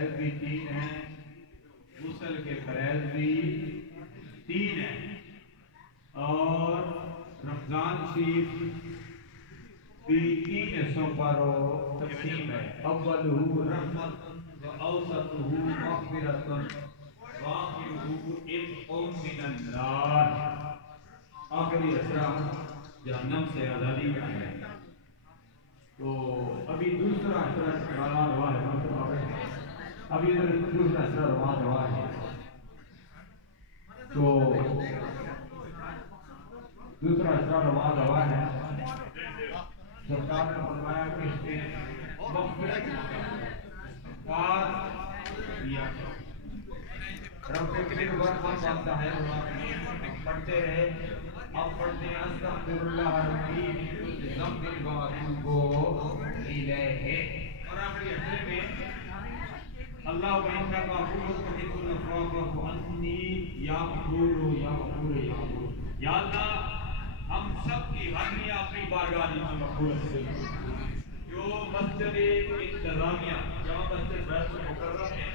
فرائض بھی 3 ہیں، غسل کے فرائض بھی 3 ہیں، اور رمضان شریف بھی 3 حصوں پر تقسیم ہے۔ اولہ رحمت و اوسطہ مغفرۃ و آخرہ عتق من النار۔ آخری حصہ جہنم سے آزادی کا ہے۔ تو ابھی دوسرا حصہ رواں ہے، ابھی ادھر دوسرا حصہ رواں ہے۔ تو دوسرا حصہ رواں ہے۔ سرکار نے فرمایا کہ اس کے مغفرت کار دیا رب کتنے بار بنتا ہے، پڑھتے رہے۔ اب پڑھتے ہیں استغفر اللہ ربی من کل ذنب و اتوب الیہ، اور آخری حصے میں اللہ انک غفور تحب العفو فاعف عنی یا غفور یا غفور یا غفور۔ یا اللہ ہم سب کی حاضری اپنی بارگاہ میں مقبول ہے۔ جو مسجد انتظامیہ جامع مسجد بیت المکرم میں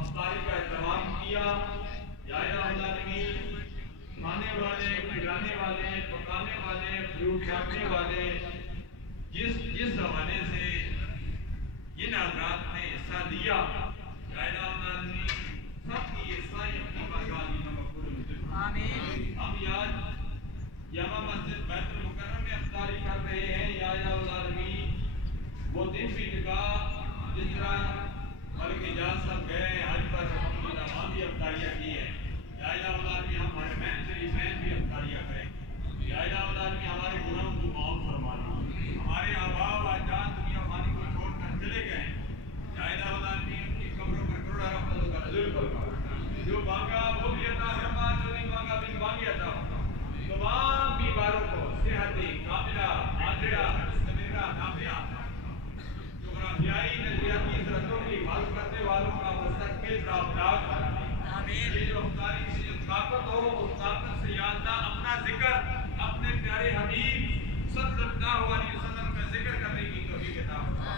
افطاری کا اہتمام کیا، یا الہ العالمین کھانے والے، کھلانے والے، پکانے والے، فروٹ کاٹنے والے، جس حوالے سے ان حضرات نے حصہ لیا، یا الہ العالمین سب کی حصہ اپنی بارگاہ میں مقبول ہے۔ آمین۔ ہم یاد جامع مسجد بیت المکرم میں افطاری کر رہے ہیں، یا الہ العالمین وہ دن بھی لگا جس طرح ملک اجاز صاحب گئے حج پر، الحمدللہ وہاں بھی افطاریاں کی ہیں۔ یا الہ العالمین ہم حرمین شریفین بھی افطاریاں کریں۔ یا الہ العالمین ہمارے گناہوں کو معاف فرما دیں۔ ہمارے آباء و اجداد دنیا فانی کو چھوڑ کر چلے گئے، یا الہ العالمین ان کی قبروں پر کروڑا رحمتوں کا نزول فرما۔ جو مانگا وہ بھی عطا فرما، جو نہیں مانگا بھی مانگی عطا فرما۔ تمام بیماروں کو صحت کاملہ عاجلہ مستمرہ نافعہ، جغرافیائی نظریاتی ضرورتوں کی حفاظت کرنے والوں کا مستقبل رابطہ آمین۔ یہ جو افطاری کی جو طاقت ہو، اس طاقت سے یا اللہ اپنا ذکر اپنے پیارے حبیب صلی اللہ علیہ وسلم کا ذکر کرنے کی توفیق عطا فرما۔